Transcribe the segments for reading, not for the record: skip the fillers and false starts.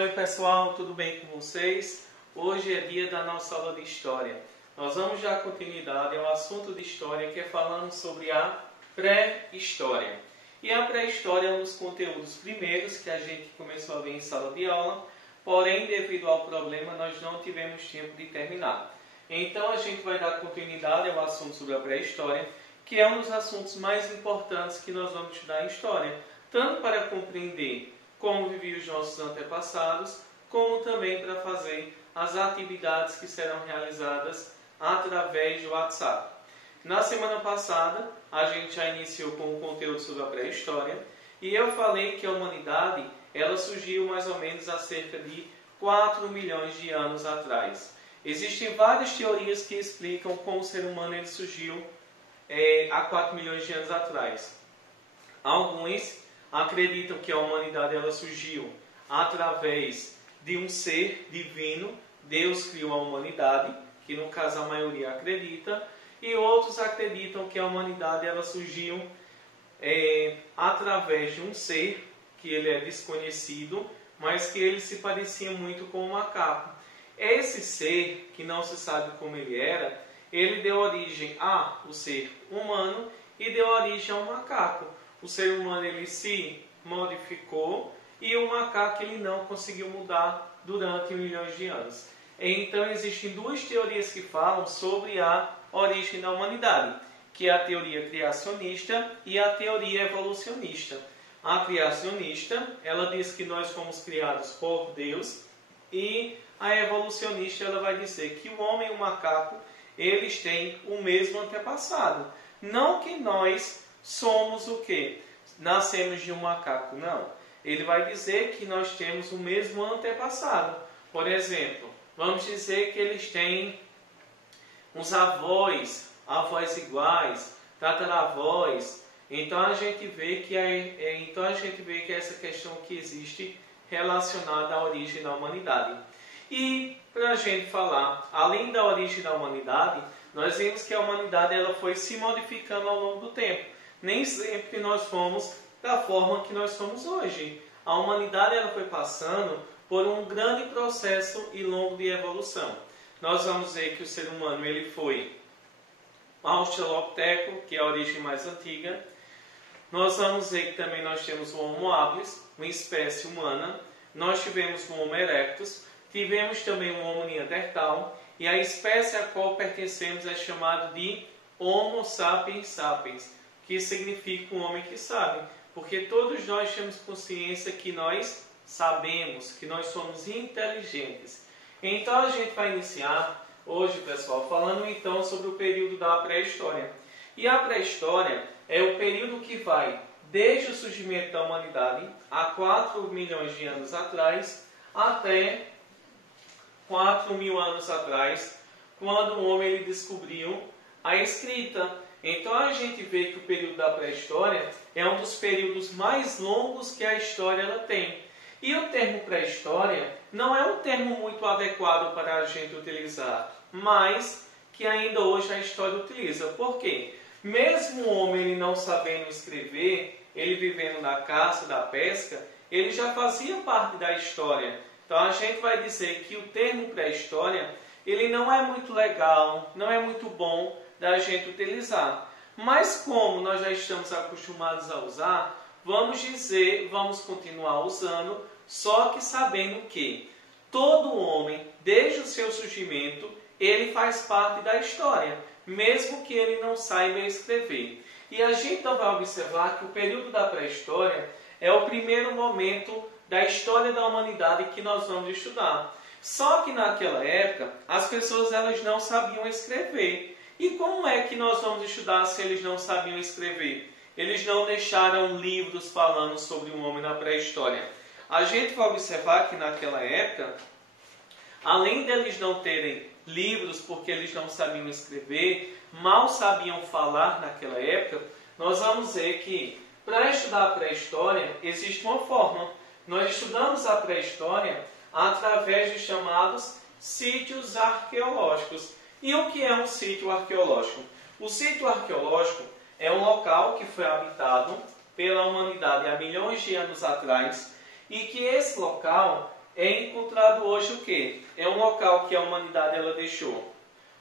Oi pessoal, tudo bem com vocês? Hoje é dia da nossa aula de História. Nós vamos dar continuidade ao assunto de História que é falando sobre a pré-história. E a pré-história é um dos conteúdos primeiros que a gente começou a ver em sala de aula, porém devido ao problema nós não tivemos tempo de terminar. Então a gente vai dar continuidade ao assunto sobre a pré-história, que é um dos assuntos mais importantes que nós vamos estudar em História, tanto para compreender como viviam os nossos antepassados, como também para fazer as atividades que serão realizadas através do WhatsApp. Na semana passada, a gente já iniciou com o conteúdo sobre a pré-história, e eu falei que a humanidade ela surgiu mais ou menos há cerca de 4 milhões de anos atrás. Existem várias teorias que explicam como o ser humano ele surgiu há 4 milhões de anos atrás. Alguns acreditam que a humanidade ela surgiu através de um ser divino. Deus criou a humanidade, que no caso a maioria acredita, e outros acreditam que a humanidade ela surgiu através de um ser que ele é desconhecido, mas que ele se parecia muito com um macaco. Esse ser, que não se sabe como ele era, ele deu origem ao ser humano e deu origem ao macaco. O ser humano ele se modificou e o macaco ele não conseguiu mudar durante milhões de anos. Então existem duas teorias que falam sobre a origem da humanidade, que é a teoria criacionista e a teoria evolucionista. A criacionista, ela diz que nós fomos criados por Deus, e a evolucionista ela vai dizer que o homem e o macaco eles têm o mesmo antepassado. Não que nós somos o quê? Nascemos de um macaco, não. Ele vai dizer que nós temos o mesmo antepassado. Por exemplo, vamos dizer que eles têm uns avós iguais, tataravós. Então a gente vê que essa questão que existe relacionada à origem da humanidade. E para a gente falar, além da origem da humanidade, nós vimos que a humanidade ela foi se modificando ao longo do tempo. Nem sempre nós fomos da forma que nós somos hoje. A humanidade ela foi passando por um grande processo e longo de evolução. Nós vamos ver que o ser humano ele foi australopiteco, que é a origem mais antiga. Nós vamos ver que também nós temos o Homo habilis, uma espécie humana. Nós tivemos o Homo erectus, tivemos também o Homo neandertal, e a espécie a qual pertencemos é chamada de Homo sapiens sapiens, que significa um homem que sabe, porque todos nós temos consciência que nós sabemos, que nós somos inteligentes. Então a gente vai iniciar hoje, pessoal, falando então sobre o período da pré-história. E a pré-história é o período que vai desde o surgimento da humanidade, há 4 milhões de anos atrás, até 4 mil anos atrás, quando o homem ele descobriu a escrita. Então a gente vê que o período da pré-história é um dos períodos mais longos que a história ela tem. E o termo pré-história não é um termo muito adequado para a gente utilizar, mas que ainda hoje a história utiliza. Por quê? Mesmo o homem ele não sabendo escrever, ele vivendo da caça, da pesca, ele já fazia parte da história. Então a gente vai dizer que o termo pré-história ele não é muito legal, não é muito bom da gente utilizar. Mas como nós já estamos acostumados a usar, vamos continuar usando, só que sabendo que todo homem, desde o seu surgimento, ele faz parte da história, mesmo que ele não saiba escrever. E a gente então vai observar que o período da pré-história é o primeiro momento da história da humanidade que nós vamos estudar. Só que naquela época, as pessoas elas não sabiam escrever. E como é que nós vamos estudar se eles não sabiam escrever? Eles não deixaram livros falando sobre o homem na pré-história. A gente vai observar que naquela época, além deles não terem livros porque eles não sabiam escrever, mal sabiam falar naquela época, nós vamos ver que para estudar a pré-história existe uma forma. Nós estudamos a pré-história através de chamados sítios arqueológicos. E o que é um sítio arqueológico? O sítio arqueológico é um local que foi habitado pela humanidade há milhões de anos atrás e que esse local é encontrado hoje o quê? É um local que a humanidade ela deixou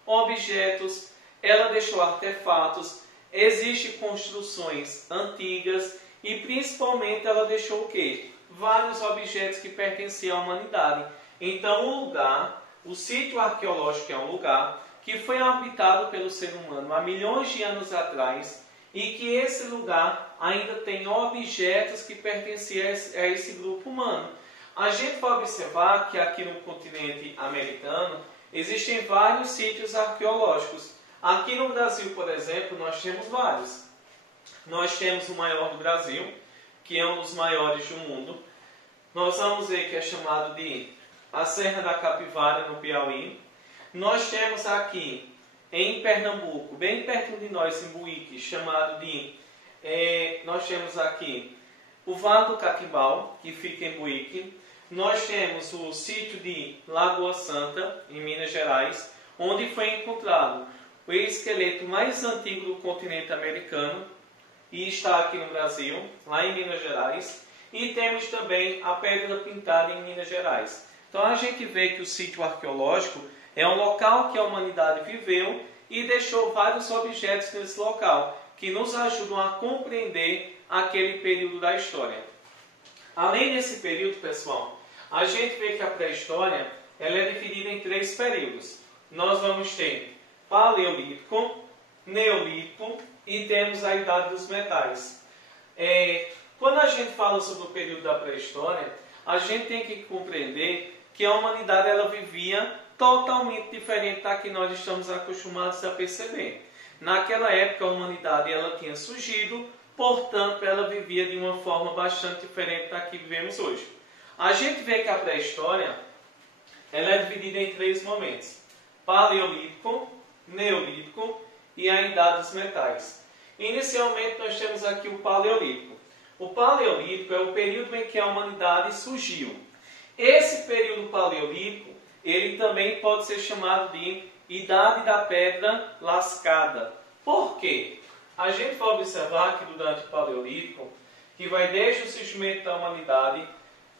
objetos, ela deixou artefatos, existem construções antigas e principalmente ela deixou o quê? Vários objetos que pertenciam à humanidade. Então o lugar, o sítio arqueológico é um lugar que foi habitado pelo ser humano há milhões de anos atrás e que esse lugar ainda tem objetos que pertenciam a esse grupo humano. A gente vai observar que aqui no continente americano existem vários sítios arqueológicos. Aqui no Brasil, por exemplo, nós temos vários. Nós temos o maior do Brasil, que é um dos maiores do mundo. Nós vamos ver que é chamado de a Serra da Capivara, no Piauí. Nós temos aqui em Pernambuco, bem perto de nós, em Buíque, chamado de... nós temos aqui o Vale do Catimbau, que fica em Buíque. Nós temos o sítio de Lagoa Santa, em Minas Gerais, onde foi encontrado o esqueleto mais antigo do continente americano e está aqui no Brasil, lá em Minas Gerais. E temos também a Pedra Pintada em Minas Gerais. Então a gente vê que o sítio arqueológico é um local que a humanidade viveu e deixou vários objetos nesse local, que nos ajudam a compreender aquele período da história. Além desse período, pessoal, a gente vê que a pré-história ela é dividida em 3 períodos. Nós vamos ter Paleolítico, Neolítico e temos a Idade dos Metais. Quando a gente fala sobre o período da pré-história, a gente tem que compreender que a humanidade ela vivia totalmente diferente da que nós estamos acostumados a perceber. Naquela época a humanidade ela tinha surgido, portanto ela vivia de uma forma bastante diferente da que vivemos hoje. A gente vê que a pré-história ela é dividida em 3 momentos: Paleolítico, Neolítico e a Idade dos Metais. Inicialmente nós temos aqui o Paleolítico. O Paleolítico é o período em que a humanidade surgiu. Esse período paleolítico, ele também pode ser chamado de Idade da Pedra Lascada. Por quê? A gente vai observar que durante o Paleolítico, que vai desde o surgimento da humanidade,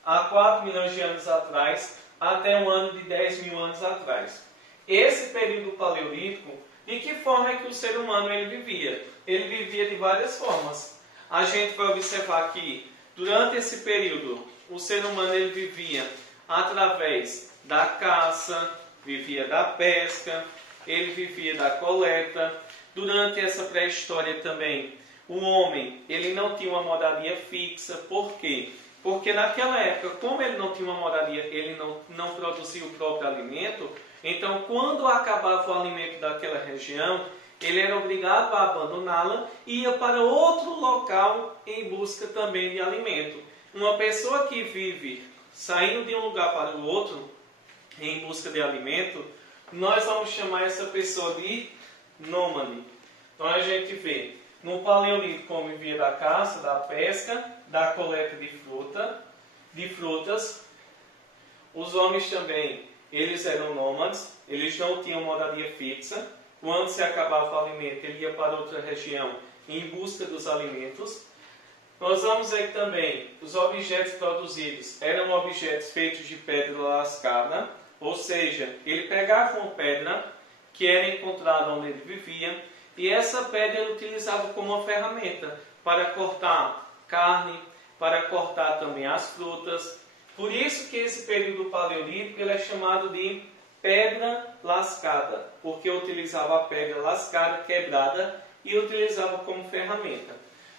há 4 milhões de anos atrás, até um ano de 10 mil anos atrás. Esse período paleolítico, de que forma é que o ser humano ele vivia? Ele vivia de várias formas. A gente vai observar que, durante esse período, o ser humano ele vivia através da caça, vivia da pesca, ele vivia da coleta. Durante essa pré-história também, o homem ele não tinha uma moradia fixa. Por quê? Porque naquela época, como ele não tinha uma moradia, ele não produzia o próprio alimento, então quando acabava o alimento daquela região, ele era obrigado a abandoná-la e ia para outro local em busca também de alimento. Uma pessoa que vive saindo de um lugar para o outro em busca de alimento, nós vamos chamar essa pessoa de nômade. Então a gente vê no Paleolítico como vivia da caça, da pesca, da coleta de frutas. Os homens também, eles eram nômades, eles não tinham moradia fixa. Quando se acabava o alimento, ele ia para outra região em busca dos alimentos. Nós vamos ver que também os objetos produzidos eram objetos feitos de pedra lascada, ou seja, ele pegava uma pedra que era encontrada onde ele vivia, e essa pedra ele utilizava como uma ferramenta para cortar carne, para cortar também as frutas. Por isso que esse período paleolítico ele é chamado de pedra lascada, porque utilizava a pedra lascada, quebrada, e utilizava como ferramenta.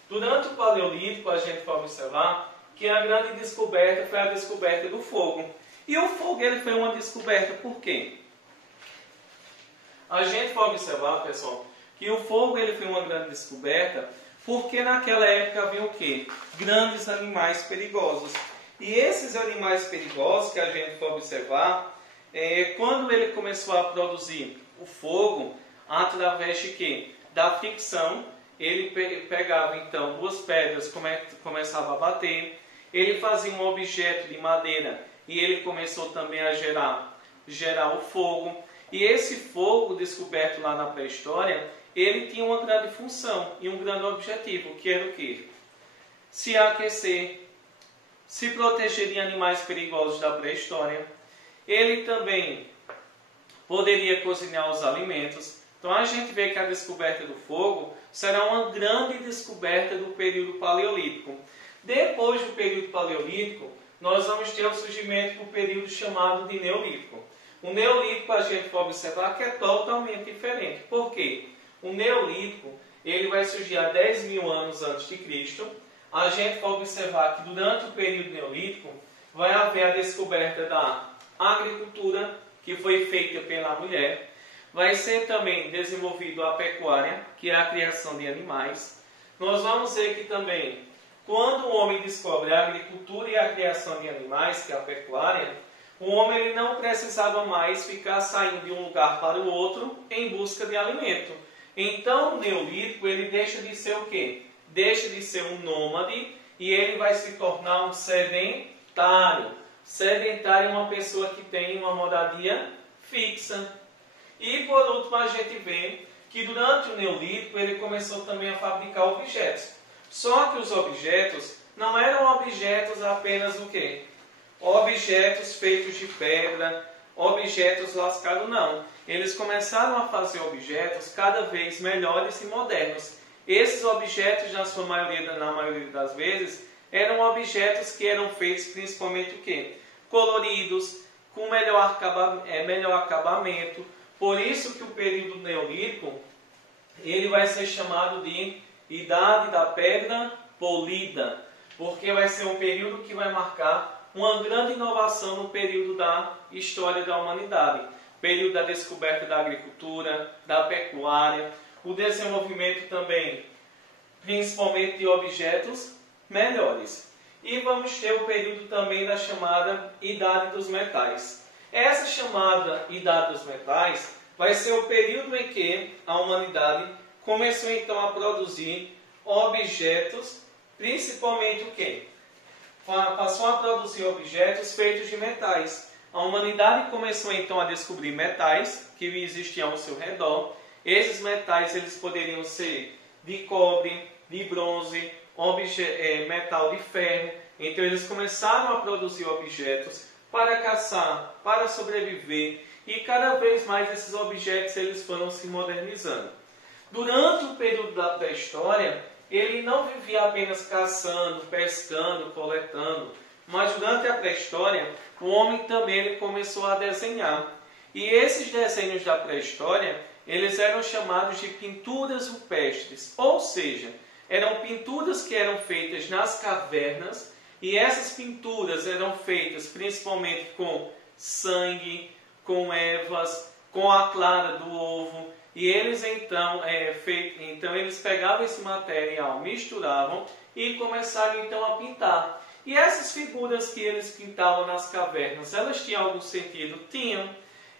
Durante o Paleolítico, a gente pode observar que a grande descoberta foi a descoberta do fogo. E o fogo ele foi uma descoberta por quê? A gente pode observar, pessoal, que o fogo ele foi uma grande descoberta porque naquela época havia o quê? Grandes animais perigosos. E esses animais perigosos que a gente pode observar, quando ele começou a produzir o fogo, através de quê? Da fricção, ele pegava então 2 pedras, começava a bater, ele fazia um objeto de madeira e ele começou também a gerar o fogo. E esse fogo descoberto lá na pré-história, ele tinha uma grande função e um grande objetivo, que era o quê? Se aquecer, se proteger de animais perigosos da pré-história. Ele também poderia cozinhar os alimentos. Então a gente vê que a descoberta do fogo será uma grande descoberta do período paleolítico. Depois do período paleolítico, nós vamos ter o surgimento do período chamado de neolítico. O neolítico a gente vai observar que é totalmente diferente. Por quê? O neolítico ele vai surgir há 10 mil anos antes de Cristo. A gente vai observar que durante o período neolítico vai haver a descoberta da agricultura, que foi feita pela mulher. Vai ser também desenvolvido a pecuária, que é a criação de animais. Nós vamos ver que também, quando o homem descobre a agricultura e a criação de animais, que é a pecuária, o homem ele não precisava mais ficar saindo de um lugar para o outro em busca de alimento. Então, o neolítico ele deixa de ser o quê? Deixa de ser um nômade e ele vai se tornar um sedentário. Sedentário é uma pessoa que tem uma moradia fixa. E, por último, a gente vê que durante o neolítico ele começou também a fabricar objetos. Só que os objetos não eram objetos apenas o quê? Objetos feitos de pedra, objetos lascados, não. Eles começaram a fazer objetos cada vez melhores e modernos. Esses objetos, na maioria das vezes, eram objetos que eram feitos principalmente o quê? Coloridos, com melhor acabamento. Por isso que o período neolítico ele vai ser chamado de Idade da Pedra Polida, porque vai ser um período que vai marcar uma grande inovação no período da história da humanidade. Período da descoberta da agricultura, da pecuária, o desenvolvimento também, principalmente de objetos melhores. E vamos ter o período também da chamada Idade dos Metais. Essa chamada Idade dos Metais vai ser o período em que a humanidade começou então a produzir objetos, principalmente o quê? Passou a produzir objetos feitos de metais. A humanidade começou então a descobrir metais que existiam ao seu redor. Esses metais eles poderiam ser de cobre, de bronze, metal de ferro. Então eles começaram a produzir objetos para caçar, para sobreviver, e cada vez mais esses objetos eles foram se modernizando. Durante o período da pré-história, ele não vivia apenas caçando, pescando, coletando, mas durante a pré-história, o homem também ele começou a desenhar. E esses desenhos da pré-história, eles eram chamados de pinturas rupestres, ou seja, eram pinturas que eram feitas nas cavernas, e essas pinturas eram feitas principalmente com sangue, com ervas, com a clara do ovo. E eles então eles pegavam esse material, misturavam e começaram então a pintar. E essas figuras que eles pintavam nas cavernas, elas tinham algum sentido? Tinham.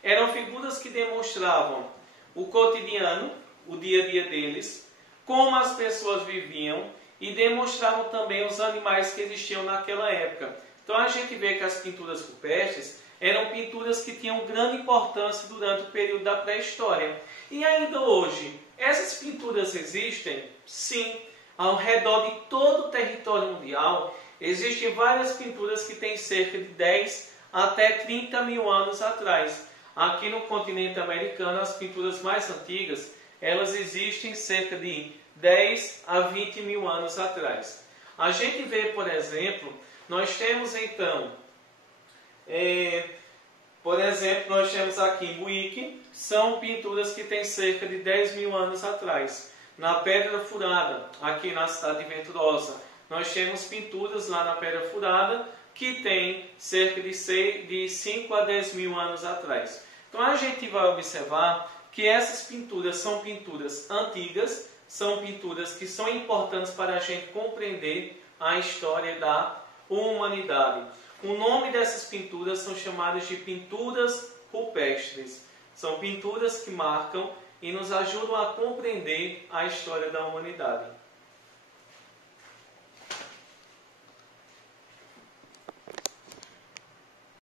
Eram figuras que demonstravam o cotidiano, o dia a dia deles, como as pessoas viviam, e demonstravam também os animais que existiam naquela época. Então a gente vê que as pinturas rupestres eram pinturas que tinham grande importância durante o período da pré-história. E ainda hoje, essas pinturas existem? Sim. Ao redor de todo o território mundial, existem várias pinturas que têm cerca de 10 até 30 mil anos atrás. Aqui no continente americano, as pinturas mais antigas, elas existem cerca de 10 a 20 mil anos atrás. A gente vê, por exemplo, nós temos então, nós temos aqui em Buíque, são pinturas que têm cerca de 10 mil anos atrás. Na Pedra Furada, aqui na cidade de Venturosa, nós temos pinturas lá na Pedra Furada que têm cerca de 5 a 10 mil anos atrás. Então a gente vai observar que essas pinturas são pinturas antigas, são pinturas que são importantes para a gente compreender a história da humanidade. O nome dessas pinturas são chamadas de pinturas rupestres. São pinturas que marcam e nos ajudam a compreender a história da humanidade.